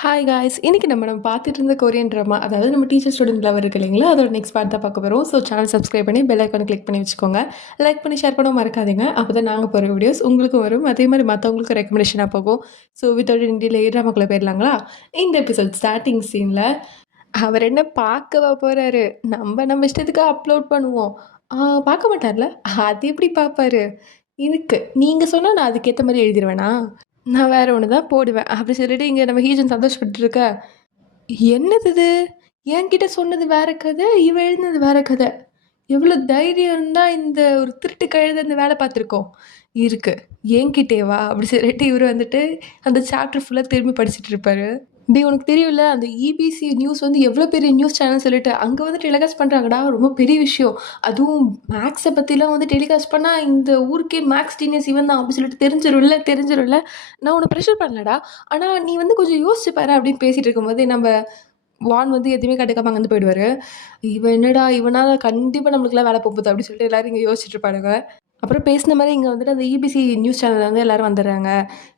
Hi guys இன்னைக்கு நம்ம பார்த்துட்டு இருந்த கொரியன் ட்ராமா அதாவது நம்ம டீச்சர் ஸ்டூடெண்ட் லவர் இருக்கு இல்லைங்களா அதோட நெக்ஸ்ட் பார்ட் தான் பார்க்க போகிறோம். ஸோ சேனல் சப்ஸ்கிரைப் பண்ணி பெல் ஐக்கான் கிளிக் பண்ணி வச்சுக்கோங்க. லைக் பண்ணி ஷேர் பண்ண மறக்காதீங்க. அப்போ தான் நாங்கள் போகிற வீடியோஸ் உங்களுக்கும் வரும், அதே மாதிரி மற்றவங்களுக்கும் ரெக்கமெண்டேஷனாக போகும். ஸோ வித்தவுட் இண்டியில் ட்ராமாக்குள்ளே போயிடலாங்களா? இந்த எபிசோட் ஸ்டார்டிங் சீனில் அவர் என்ன பார்க்கவா போகிறாரு? நம்ம இஷ்டத்துக்கு அப்லோட் பண்ணுவோம். பார்க்க மாட்டார்ல, அது எப்படி பார்ப்பாரு? இதுக்கு நீங்கள் சொன்னால் நான் அதுக்கேற்ற மாதிரி எழுதிடுவேனா? நான் வேற ஒன்று தான் போடுவேன் அப்படி சொல்லிட்டு இங்கே நம்ம ஹீஜன் சந்தோஷப்பட்டு இருக்க. என்னது இது? என்கிட்ட சொன்னது வேற கதை, இவ எழுதினது வேற கதை. எவ்வளோ தைரியம் இருந்தால் இந்த ஒரு திருட்டு கழுத இந்த வேலை பார்த்துருக்கோம் இருக்கு. என்கிட்டேவா அப்படி சொல்லிட்டு இவர் வந்துட்டு அந்த சாப்டர் ஃபுல்லாக திரும்பி படிச்சுட்டு இருப்பாரு. டேய் உனக்கு தெரியும்ல அந்த இபிசி நியூஸ் வந்து எவ்வளோ பெரிய நியூஸ் சேனல் சொல்லிட்டு அங்கே வந்து டெலிகாஸ்ட் பண்ணுறாங்கடா, ரொம்ப பெரிய விஷயம். அதுவும் மேக்ஸை பற்றிலாம் வந்து டெலிகாஸ்ட் பண்ணால் இந்த ஊருக்கே மேக்ஸ் ஜீனியஸ் இவன் தான் அப்படி சொல்லிட்டு தெரிஞ்சிரும்ல. நான் உன்னை ப்ரெஷர் பண்ணலடா, ஆனால் நீ வந்து கொஞ்சம் யோசிச்சு பாரு அப்படின்னு பேசிகிட்டு இருக்கும்போது நம்ம வான் வந்து எதுவுமே கண்டுக்காம அங்கே வந்து போயிடுவார். இவன் என்னடா இவனால் கண்டிப்பாக நம்மளுக்குலாம் வேலை போகுது அப்படின்னு சொல்லிட்டு எல்லோரும் இங்கே யோசிச்சுட்டு இருப்பானுங்க. அப்புறம் பேசின மாதிரி இங்கே வந்துட்டு அந்த இபிசி நியூஸ் சேனலில் வந்து எல்லோரும் வந்துடுறாங்க.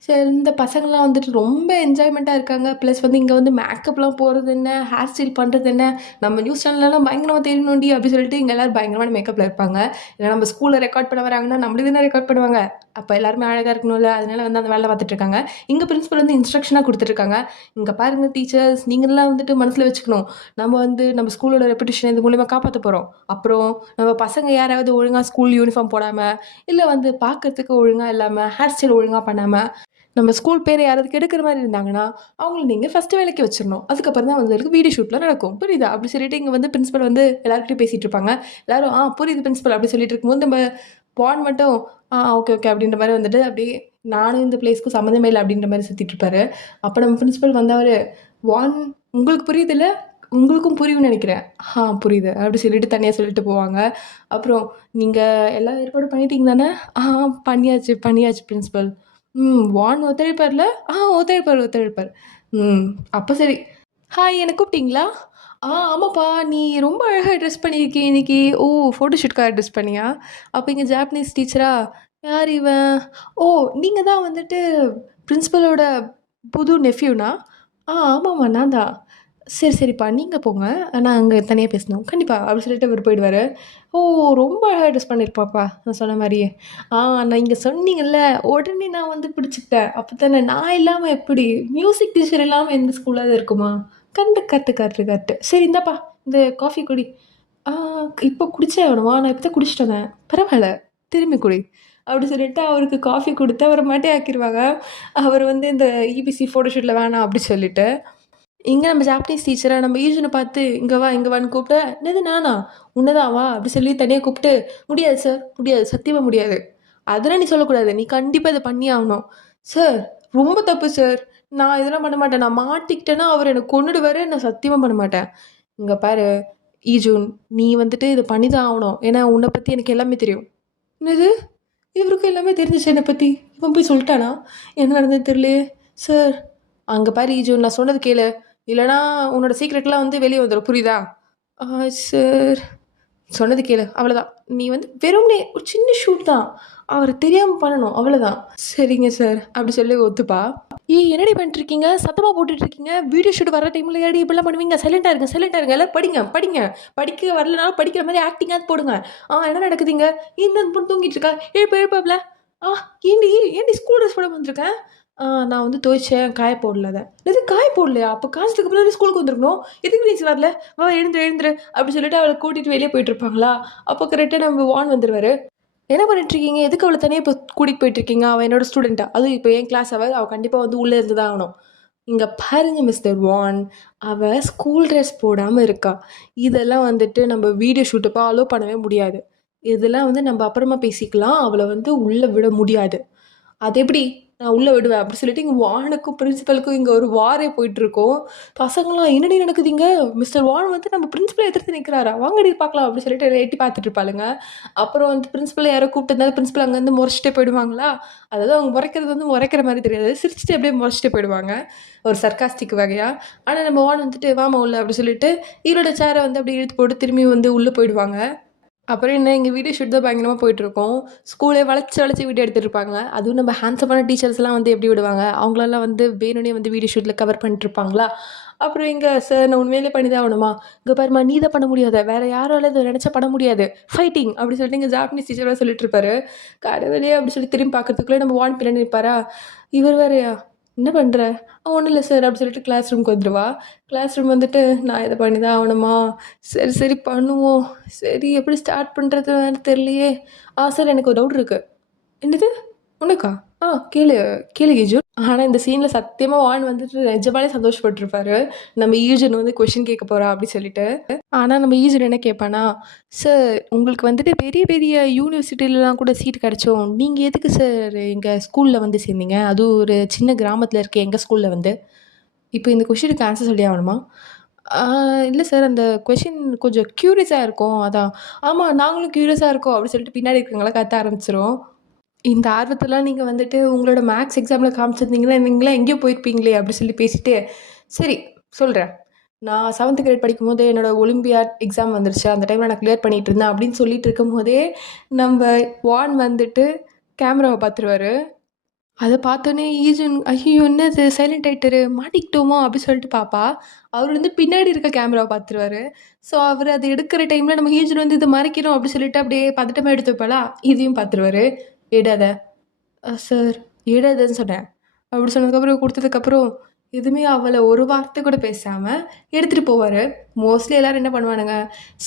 சரி இந்த பசங்கள்லாம் வந்துட்டு ரொம்ப என்ஜாய்மெண்ட்டாக இருக்காங்க. ப்ளஸ் வந்து இங்கே வந்து மேக்கப்லாம் போகிறது என்ன, ஹேர் ஸ்டைல் பண்ணுறது என்ன, நம்ம நியூஸ் சேனல்லாம் பயங்கரமாக தெரியணுண்டி அப்படி சொல்லிட்டு இங்கே எல்லோரும் பயங்கரமான மேக்கப்பில் இருப்பாங்க. ஏன்னா நம்ம ஸ்கூலில் ரெக்கார்ட் பண்ண வராங்கன்னா நம்மளுக்கு தானே ரெக்கார்ட் பண்ணுவாங்க. அப்போ எல்லாருமே அழகாக இருக்கணும்ல, அதனால வந்து அந்த வேலை பார்த்துட்டு இருக்காங்க. இங்கே பிரின்சிபல் வந்து இன்ஸ்ட்ரக்ஷனாக கொடுத்துருக்காங்க. இங்கே பாருங்கள் டீச்சர்ஸ், நீங்கள்லாம் வந்துட்டு மனசில் வச்சுக்கணும், நம்ம வந்து நம்ம ஸ்கூலோட ரெப்புடேஷன் இது மூலிமா காப்பாற்ற போகிறோம். அப்புறம் நம்ம பசங்க யாராவது ஒழுங்காக ஸ்கூல் யூனிஃபார்ம் போடாமல் இல்லை வந்து பார்க்கறதுக்கு ஒழுங்காக இல்லாமல் ஹேர் ஸ்டைல் ஒழுங்காக பண்ணாமல் நம்ம ஸ்கூல் பேரை யாராவது கெடுக்கிற மாதிரி இருந்தாங்கன்னா அவங்கள நீங்கள் ஃபஸ்ட்டு வேலைக்கு வச்சிடணும். அதுக்கப்புறம் தான் வந்து வீடியோ ஷூட்டில் நடக்கும், புரியுதா அப்படி சொல்லிட்டு இங்கே வந்து பிரின்சிபல் வந்து எல்லாருக்கிட்டையும் பேசிகிட்டு இருப்பாங்க. எல்லாரும் புரியுது பிரின்சிபல் அப்படி சொல்லிட்டு இருக்கும்போது நம்ம பான் மட்டும் ஓகே ஓகே அப்படின்ற மாதிரி வந்துட்டு அப்படியே நானும் இந்த பிளேஸ்க்கு சம்மந்தமே இல்லை அப்படின்ற மாதிரி சுற்றிட்டு இருப்பாரு. அப்போ நம்ம பிரின்சிபல் வந்தவர், வான் உங்களுக்கு புரியுதில்ல, உங்களுக்கும் புரியும்னு நினைக்கிறேன். புரியுது அப்படி சொல்லிட்டு தனியாக சொல்லிட்டு போவாங்க. அப்புறம் நீங்கள் எல்லா ஏற்பாடும் பண்ணிட்டீங்க தானே? பண்ணியாச்சு பிரின்சிபல். வான் ஒத்துழைப்பார்ல? ஒத்துழைப்பார். அப்போ சரி. ஹாய், என்னை கூப்பிட்டீங்களா? ஆமாப்பா, நீ ரொம்ப அழகாக ட்ரெஸ் பண்ணியிருக்கே இன்னைக்கு. ஓ, ஃபோட்டோஷூட்காக ட்ரெஸ் பண்ணியா? அப்போ இங்கே ஜாப்பனீஸ் டீச்சரா? யார் இவன்? ஓ, நீங்கள் தான் வந்துட்டு பிரின்சிபலோட புது நெஃப்யூனா? ஆமாம்மா, நான் தான். சரிப்பா, நீங்கள் போங்க, நான் அங்கே தனியாக பேசணும். கண்டிப்பாக அப்படி சொல்லிட்டு அவர் போயிடுவார். ஓ, ரொம்ப அழகாக ட்ரெஸ் பண்ணியிருப்பாப்பா நான் சொன்ன மாதிரியே. நான் இங்கே சொன்னீங்கல்ல, உடனே நான் வந்து பிடிச்சிக்கிட்டேன். அப்போ தானே, நான் இல்லாமல் எப்படி? மியூசிக் டீச்சர் இல்லாமல் எந்த ஸ்கூலாவது இருக்குமா? கரெக்டு. சரி இந்தாப்பா, இந்த காஃபி குடி. இப்போ குடிச்சே வேணுமா? நான் இப்போ தான் குடிச்சிட்டு வந்தேன். பரவாயில்ல, திரும்பி குடி அப்படி சொல்லிட்டு அவருக்கு காஃபி கொடுத்து அவரை மாட்டே ஆக்கிடுவாங்க. அவர் வந்து இந்த இபிசி ஃபோட்டோஷூட்டில் வேணாம் அப்படி சொல்லிட்டு இங்கே நம்ம ஜாப்பனீஸ் டீச்சரை நம்ம ஈஜனை பார்த்து இங்கே வான்னு கூப்பிட்ட, என்னது நானா? உன்னதான் வா அப்படி சொல்லி தனியாக கூப்பிட்டு, முடியாது சார், முடியாது, சத்தியமாக முடியாது. அதெல்லாம் நீ சொல்லக்கூடாது, நீ கண்டிப்பாக இதை பண்ணி ஆகணும். சார், ரொம்ப தப்பு சார், நான் இதெல்லாம் பண்ண மாட்டேன். நான் மாட்டிக்கிட்டேன்னா அவர் எனக்கு கொன்னுடுவாரு, நான் சத்தியமாக பண்ண மாட்டேன். இங்கே பாரு ஈஜூன், நீ வந்துட்டு இதை பண்ணி தான் ஆகணும். ஏன்னா உன்னை பற்றி எனக்கு எல்லாமே தெரியும். என்னது, இவருக்கும் எல்லாமே தெரிஞ்சிச்சு என்னை பற்றி? இவன் போய் சொல்லிட்டானா? என்ன நடந்தது தெரியலையே. சார், அங்கே பாரு ஈஜூன், நான் சொன்னது கேளு, இல்லைனா உன்னோட சீக்ரெட்லாம் வந்து வெளியே வந்துடும், புரியுதா? சார், சொன்னது கேளு, அவ்வளோதான். நீ வந்து வெறும்னே ஒரு சின்ன ஷூட் தான், அவர் தெரியாமல் பண்ணணும், அவ்வளோதான். சரிங்க சார் அப்படி சொல்லி ஒத்துப்பா. என்னடி பண்ணிட்டுருக்கீங்க, சத்தமாக போட்டுட்ருக்கீங்க, வீடியோ ஷூட் வர டைமில் ஏடி இப்படிலாம் பண்ணுவீங்க? சைலண்டாக இருங்க எல்லாம் படிங்க. படிக்க வரலனாலும் படிக்கிற மாதிரி ஆக்டிங்காக போடுங்க. என்ன நடக்குதுங்க? இந்த பொண்ணு தூங்கிட்டு இருக்கா, எழுப்பாப்ல. ஏண்டி ஸ்கூல் ட்ரெஸ் போட வந்திருக்கேன்? நான் வந்து துவைச்சேன், காய போடல. அதை எது காய போடலையா? அப்போ காய்ச்சதுக்கு அப்புறம் ஸ்கூலுக்கு வந்துருக்கணும். எதுக்கு நீ வரல? வா எழுந்துரு அப்படி சொல்லிட்டு அவளை கூட்டிகிட்டு வெளியே போயிட்டுருப்பாங்களா? அப்போ கரெக்டாக நம்ம வான் வந்துடுவார். என்ன பண்ணிட்டுருக்கீங்க? எதுக்கு அவளை தனியாக இப்போ கூட்டிகிட்டு போயிட்டுருக்கீங்க? அவள் என்னோட ஸ்டூடெண்ட்டா? அதுவும் இப்போ என் கிளாஸ் அவள் கண்டிப்பாக வந்து உள்ளே இருந்து தான் ஆகணும். இங்கே பாருங்க மிஸ்டர் வான், அவள் ஸ்கூல் ட்ரெஸ் போடாமல் இருக்கா. இதெல்லாம் வந்துட்டு நம்ம வீடியோ ஷூட்டப்போ அலோவ் பண்ணவே முடியாது. இதெல்லாம் வந்து நம்ம அப்புறமா பேசிக்கலாம். அவளை வந்து உள்ளே விட முடியாது. அது எப்படி நான் உள்ளே விடுவேன் அப்படி சொல்லிட்டு இங்கே வானுக்கும் பிரின்சிபலுக்கும் இங்கே ஒரு வாரே போயிட்டுருக்கோம். பசங்களாம் என்னடி நடக்குதுங்க? மிஸ்டர் வான் வந்து நம்ம பிரின்சிபலை எதிர்த்து நிற்கிறாரா? வாங்கடி பார்க்கலாம் அப்படி சொல்லிட்டு எட்டி பார்த்துட்டு இருப்பாளுங்க. அப்புறம் வந்து பிரின்சிபலை யாரோ கூப்பிட்டு பிரின்சிபல் அங்கேருந்து முறைச்சிட்டே போயிடுவாங்களா? அதாவது அவங்க முறைக்கிறது வந்து முறைக்கிற மாதிரி தெரியாது, சிரிச்சுட்டு அப்படியே முறைச்சிட்டே போயிடுவாங்க, ஒரு சர்க்காஸ்டிக் வகையாக. ஆனால் நம்ம வான் வந்துட்டு வாமா உள்ள அப்படி சொல்லிட்டு இவரோட சேரை வந்து அப்படியே இழுத்து போட்டு திரும்பி வந்து உள்ளே போயிடுவாங்க. அப்புறம் என்ன எங்கள் வீடியோ ஷூட் தான் பயங்கரமாக போயிட்டுருக்கோம். ஸ்கூலே வளைச்சு வளைச்சு வீடியோ எடுத்துட்டு இருப்பாங்க. அதுவும் நம்ம ஹேண்ட்ஸமான டீச்சர்ஸ்லாம் வந்து எப்படி விடுவாங்க, அவங்களெல்லாம் வந்து வேணும்னே வந்து வீடியோ ஷூட்டில் கவர் பண்ணிட்டுருப்பாங்களா. அப்புறம் எங்க சார் நான் உண்மையிலே பண்ணி தான் ஆகணுமா, இங்கே பாரும்மா நீ தான் பண்ண முடியாத, வேற யாரால இதை நினச்சா பண்ண முடியாது, ஃபைட்டிங் அப்படி சொல்லிட்டு எங்கள் ஜாப்பனீஸ் டீச்சராக சொல்லிட்டு இருப்பாரு. கடவுளே அப்படி சொல்லி திரும்பி பார்க்கறதுக்குள்ளே நம்ம வார்ன் பின்னாடி நிற்பாரா, இவர் வேறயா என்ன பண்ணுற, ஒன்றும் இல்லை சார் அப்படி சொல்லிட்டு கிளாஸ் ரூமுக்கு வந்துடுவா. கிளாஸ் ரூம் வந்துட்டு நான் இதை பண்ணி தான் ஆகணுமா, சரி சரி பண்ணுவோம், சரி எப்படி ஸ்டார்ட் பண்ணுறதுன்னு தெரியலையே. சார் எனக்கு ஒரு டவுட் இருக்குது. என்னது உனக்கா? கேளு கேளு ஈஜூன். ஆனால் இந்த சீனில் சத்தியமாக வான் வந்துட்டு நிஜமாலே சந்தோஷப்பட்டிருப்பாரு. நம்ம ஈஜூன் வந்து கொஷின் கேட்க போகிறா அப்படி சொல்லிட்டு. ஆனால் நம்ம ஈஜூன் என்ன கேட்பானா, சார் உங்களுக்கு வந்துட்டு பெரிய பெரிய யூனிவர்சிட்டிலலாம் கூட சீட் கிடச்சோம், நீங்கள் எதுக்கு சார் எங்கள் ஸ்கூலில் வந்து சேர்ந்தீங்க, அதுவும் ஒரு சின்ன கிராமத்தில் இருக்க எங்கள் ஸ்கூலில் வந்து. இப்போ இந்த கொஷினுக்கு ஆன்சர் சொல்லி ஆகணுமா? இல்லை சார் அந்த கொஷின் கொஞ்சம் க்யூரியஸாக இருக்கும் அதான். ஆமாம் நாங்களும் க்யூரியஸாக இருக்கோம் அப்படி சொல்லிட்டு பின்னாடி இருக்கவங்களாம் கத்த ஆரம்பிச்சிரும். இந்த ஆர்வத்தெல்லாம் நீங்கள் வந்துட்டு உங்களோட மேக்ஸ் எக்ஸாமில் காமிச்சிருந்தீங்கன்னா நீங்களாம் எங்கேயோ போயிருப்பீங்களே அப்படி சொல்லி பேசிட்டு, சரி சொல்கிறேன். நான் 7th கிரேட் படிக்கும்போது என்னோடய ஒலிம்பியாட் எக்ஸாம் வந்துருச்சு, அந்த டைமில் நான் கிளியர் பண்ணிகிட்டு இருந்தேன் அப்படின்னு சொல்லிட்டு இருக்கும்போதே நம்ம வான் வந்துட்டு கேமராவை பார்த்துருவாரு. அதை பார்த்தோன்னே ஈஜுன் ஐயோ என்னது சைலண்ட் ஆகிட்டாரு மாட்டிக்கிட்டோமோ அப்படி சொல்லிட்டு பாப்பா. அவர் வந்து பின்னாடி இருக்க கேமராவை பார்த்துருவாரு. ஸோ அவர் அதை எடுக்கிற டைமில் நம்ம ஈஜுன் வந்து இதை மறைக்கிறோம் அப்படி சொல்லிட்டு அப்படியே பதட்டமாக எடுத்து வைப்பாளா, இதையும் பார்த்துருவாரு. எடாத சார் எடாதன்னு சொன்னேன். அப்படி சொன்னதுக்கப்புறம் கொடுத்ததுக்கப்புறம் எதுவுமே அவளை ஒரு வார்த்தை கூட பேசாமல் எடுத்துகிட்டு போவார். மோஸ்ட்லி எல்லோரும் என்ன பண்ணுவானுங்க,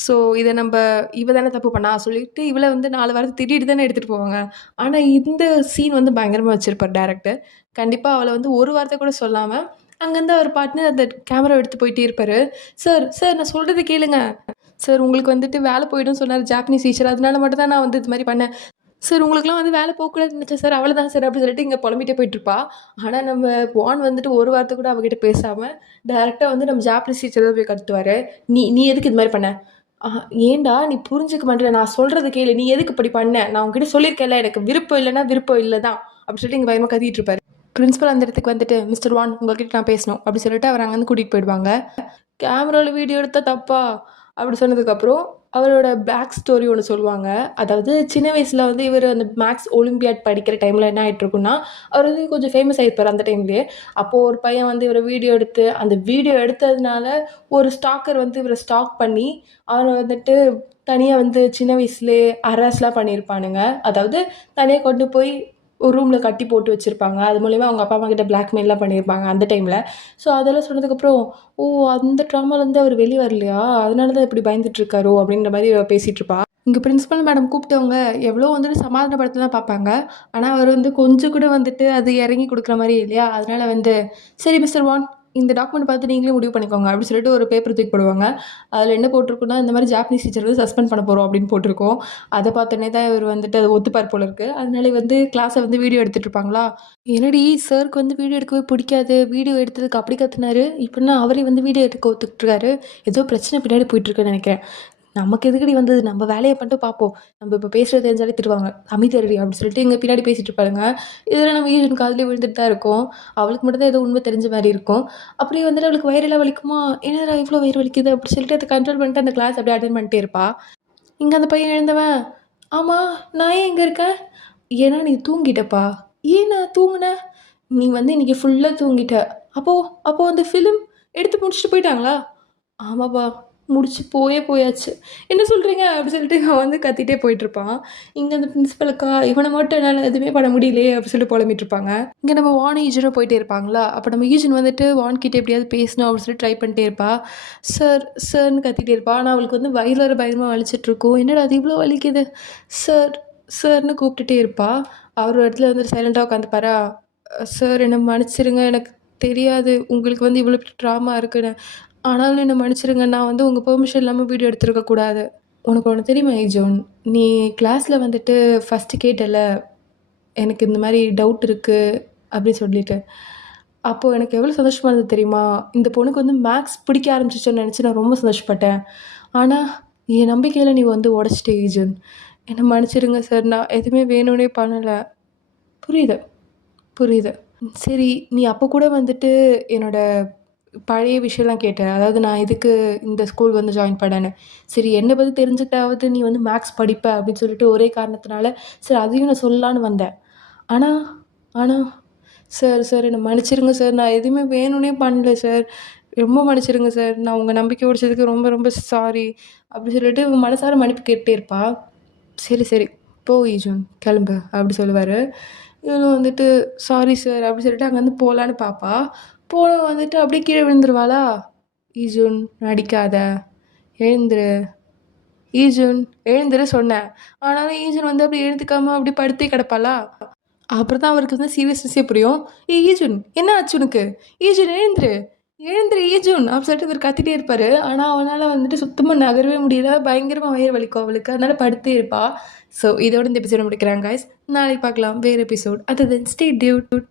ஸோ இதை நம்ம இவ தானே தப்பு பண்ணா சொல்லிட்டு இவளை வந்து 4 வாரத்தை திட்டிட்டு தானே எடுத்துகிட்டு போவாங்க. ஆனால் இந்த சீன் வந்து பயங்கரமாக வச்சுருப்பார் டேரக்டர். கண்டிப்பாக அவளை வந்து ஒரு வார்த்தை கூட சொல்லாமல் அங்கேருந்து அவர் பாட்டுன்னு அந்த கேமரா எடுத்து போயிட்டே இருப்பார். சார் சார் நான் சொல்கிறது கேளுங்க சார், உங்களுக்கு வந்துட்டு வேலை போய்டும்னு சொன்னார் ஜாப்பனீஸ் டீச்சர், அதனால மட்டும் தான் நான் வந்து இது மாதிரி பண்ணேன் சார். உங்களுக்குலாம் வந்து வேலை போகக்கூடாதுன்னு நினச்சேன் சார், அவ்வளோதான் சார் அப்படி சொல்லிட்டு இங்கே புலம்பிட்டே போயிட்டுருப்பா. ஆனால் நம்ம வான் வந்துட்டு ஒரு வார்த்தை கூட அவகிட்ட பேசாமல் டேரெக்டாக வந்து நம்ம ஜாப்பனீஸ் டீச்சர் தான் போய் கற்றுவார். நீ நீ எதுக்கு இது மாதிரி பண்ண, ஏன்டா நீ புரிஞ்சுக்க மாட்டேன், நான் சொல்கிறது கேளு, நீ எதுக்கு இப்படி பண்ண, நான் உங்ககிட்ட சொல்லியிருக்கேன்ல எனக்கு விருப்பம் இல்லைன்னா விருப்பம் இல்லை தான் அப்படி சொல்லிட்டு இங்கே பயமாக கத்திட்டு இருப்பாரு. பிரின்ஸிபல் அந்த இடத்துக்கு வந்துட்டு மிஸ்டர் வான் உங்கள்கிட்ட நான் பேசணும் அப்படி சொல்லிட்டு அவர் அங்கேருந்து கூட்டிகிட்டு போயிடுவாங்க. கேமராவில் வீடியோ எடுத்தால் தப்பா அப்படி சொன்னதுக்கப்புறம் அவரோட பேக் ஸ்டோரி ஒன்று சொல்லுவாங்க. அதாவது சின்ன வயசில் வந்து இவர் அந்த மேக்ஸ் ஒலிம்பியாட் படிக்கிற டைமில் என்ன ஆகிட்டுருக்குன்னா, அவர் வந்து கொஞ்சம் ஃபேமஸ் ஆகிருப்பார் அந்த டைம்லேயே. அப்போது ஒரு பையன் வந்து இவரை வீடியோ எடுத்து அந்த வீடியோ எடுத்ததுனால ஒரு ஸ்டாக்கர் வந்து இவரை ஸ்டாக் பண்ணி அவரை வந்துட்டு தனியாக வந்து சின்ன வயசுலேயே ஹராஸ்லாம் பண்ணியிருப்பானுங்க. அதாவது தனியாக கொண்டு போய் ஒரு ரூமில் கட்டி போட்டு வச்சுருப்பாங்க. அது மூலிமா அவங்க அப்பா அம்மா கிட்ட பிளாக்மெயிலாம் பண்ணியிருப்பாங்க அந்த டைமில். ஸோ அதெல்லாம் சொன்னதுக்கப்புறம், ஓ அந்த ட்ராமாலேருந்து அவர் வெளியே வரலையா, அதனால தான் இப்படி பயந்துட்டுருக்காரோ அப்படின்ற மாதிரி பேசிகிட்ருப்பா. இங்கே பிரின்சிபல் மேடம் கூப்பிட்டவங்க எவ்வளோ வந்துட்டு சமாதானப்படுத்த தான் பார்ப்பாங்க. ஆனால் அவர் வந்து கொஞ்சம் கூட வந்துட்டு அது இறங்கி கொடுக்குற மாதிரி இல்லையா, அதனால் வந்து சரி மிஸ்டர் வான் இந்த டாக்குமெண்ட் பார்த்து நீங்களே முடிவு பண்ணிக்கோங்க அப்படின்னு சொல்லிட்டு ஒரு பேப்பர் தூக்கி போடுவாங்க. அதில் என்ன போட்டிருக்குன்னா, இந்த மாதிரி ஜாப்பனீஸ் டீச்சர் வந்து சஸ்பெண்ட் பண்ண போகிறோம் அப்படின்னு போட்டிருக்கோம். அதை பார்த்தோன்னே தான் இவர் வந்துட்டு அதை ஒத்துப்பார் போல இருக்குது. அதனால வந்து கிளாஸை வந்து வீடியோ எடுத்துகிட்டு இருப்பாங்களா, என்னடி சாருக்கு வந்து வீடியோ எடுக்கவே பிடிக்காது, வீடியோ எடுத்ததுக்கு அப்படி கற்றுனாரு, இப்படின்னா அவரே வந்து வீடியோ எடுக்க ஒத்துக்கிட்டுருக்காரு, ஏதோ பிரச்சனை பின்னாடி போயிட்டுருக்குன்னு நினைக்கிறேன். நமக்கு எதுக்கடி வந்தது, நம்ம வேலையை பண்ணிட்டு பார்ப்போம், நம்ம இப்போ பேசுகிறது தெரிஞ்சாலே திட்டுவாங்க, அமைதியாடி அப்படின்னு சொல்லிட்டு எங்கள் பின்னாடி பேசிகிட்டு இருப்பாருங்க. இதில் நம்ம ஈஜன் காதுலேயே விழுந்துட்டு தான் இருக்கும். அவளுக்கு மட்டும் தான் ஏதோ உண்மை தெரிஞ்ச மாதிரி இருக்கும். அப்படியே வந்துட்டு அவளுக்கு வயிறெல்லாம் வலிக்குமா, என்னடா இவ்வளோ வயிறு வலிக்குது அப்படி சொல்லிட்டு அதை கண்ட்ரோல் பண்ணிட்டு அந்த கிளாஸ் அப்படியே அட்டென்ட் பண்ணிட்டே இருப்பா. இங்கே அந்த பையன் எழுந்தவன், ஆமாம் நான் ஏன் இங்கே இருக்கேன், ஏன்னா நீ தூங்கிட்டப்பா. ஏன் நான் தூங்குனேன், நீ வந்து இன்றைக்கி ஃபுல்லாக தூங்கிட்ட. அப்போது அந்த ஃபிலிம் எடுத்து முடிச்சுட்டு போயிட்டாங்களா, ஆமாப்பா முடிச்சு போயாச்சு. என்ன சொல்கிறீங்க அப்படி சொல்லிட்டு அவன் வந்து கத்திட்டே போயிட்டுருப்பான். இங்கே அந்த பிரின்சிபலுக்கா இவனை மட்டும் என்னால் எதுவுமே பண்ண முடியலையே அப்படி சொல்லிட்டு புலம்பிட்டு இருப்பாங்க. இங்கே நம்ம வான் ஈஜனும் போயிட்டே இருப்பாங்களா, அப்போ நம்ம ஈஜன் வந்துட்டு வான்கிட்ட எப்படியாவது பேசணும் அப்படின்னு சொல்லி ட்ரை பண்ணிட்டே இருப்பா. சார் சார்னு கத்திட்டே இருப்பா. ஆனால் அவளுக்கு வந்து வயிறு பயமாக வலிச்சிட்ருக்கும். என்னடா அது இவ்வளோ வலிக்குது, சார் சார்னு கூப்பிட்டுட்டே இருப்பா. அவர் ஒரு இடத்துல வந்துட்டு சைலண்ட்டாக உட்காந்துப்பாரா, சார் என்னை மன்னிச்சிருங்க, எனக்கு தெரியாது உங்களுக்கு வந்து இவ்வளோ ட்ராமா இருக்குன்னு, ஆனாலும் என்னை மன்னிச்சிருங்க, நான் வந்து உங்கள் பெர்மிஷன் இல்லாமல் வீடியோ எடுத்துருக்கக்கூடாது. உனக்கு ஒன்று தெரியுமா ஈஜோன், நீ கிளாஸில் வந்துட்டு ஃபஸ்ட்டு கேட்டல எனக்கு இந்த மாதிரி டவுட் இருக்குது அப்படின்னு சொல்லிட்டு, அப்போது எனக்கு எவ்வளோ சந்தோஷமாக இருந்தது தெரியுமா, இந்த பொண்ணுக்கு வந்து மேக்ஸ் பிடிக்க ஆரம்பிச்சிச்சோன்னு நினச்சி நான் ரொம்ப சந்தோஷப்பட்டேன். ஆனால் என் நம்பிக்கையில் நீ வந்து உடச்சிட்டே ஈஜோன், என்னை மன்னிச்சிருங்க சார், நான் எதுவுமே வேணும்னே பண்ணலை. புரியுது புரியுது. சரி நீ அப்போ கூட வந்துட்டு என்னோடய பழைய விஷயம்லாம் கேட்டேன். அதாவது நான் எதுக்கு இந்த ஸ்கூல் வந்து ஜாயின் பண்ணேன்னு. சரி என்னை பத்தி தெரிஞ்சுக்கிட்டாவது நீ வந்து மேக்ஸ் படிப்ப அப்படின்னு சொல்லிட்டு ஒரே காரணத்தினால, சரி அதையும் நான் சொல்லலான்னு வந்தேன். ஆனா ஆனா சார் என்ன மன்னிச்சிருங்க சார். நான் எதுவுமே வேணும்னே பண்ணல சார். ரொம்ப மன்னிச்சிடுங்க சார். நான் உங்க நம்பிக்கை உடைச்சதுக்கு ரொம்ப ரொம்ப சாரி. அப்படி சொல்லிட்டு மனசார மன்னிப்பு கேட்டுட்டே இருப்பா. சரி, சரி. போ ஈஜூன் கிளம்பு அப்படி சொல்லுவாரு. இவளும் வந்துட்டு சாரி சார் அப்படி சொல்லிட்டு அங்கேருந்து போலான்னு பாப்பா. வந்துட்டு அப்படியே கீழ விழுந்துருவாளா? ஈஜூன் நடிக்காத. எழுந்துரு. ஈஜூன் எழுந்துரு சொன்னேன். ஆனாலும் ஈஜூன் வந்து அப்படி எழுந்துக்காம அப்படி படுத்தே கிடப்பாளா? அப்புறம் தான் அவருக்கு வந்து சீரியஸ்னஸே புரியும். "ஏய் ஈஜுன் என்ன ஆச்சு உனக்கு? ஈஜுன் எழுந்துரு. எழுந்துரு ஈஜுன்" அப்படின்னு சொல்லிட்டு இவரு கத்திட்டே இருப்பாரு. ஆனா அவனால வந்துட்டு சுத்தமா நகரவே முடியல. பயங்கரமா வயிறு வலிக்கும் அவளுக்கு. அதனால படுத்தே இருப்பா. ஸோ இதோட இந்த எபிசோட முடிக்கிறேன் காய்ஸ். நாளைக்கு பார்க்கலாம் வேற எபிசோட். அது தென் ஸ்டே டியூட்.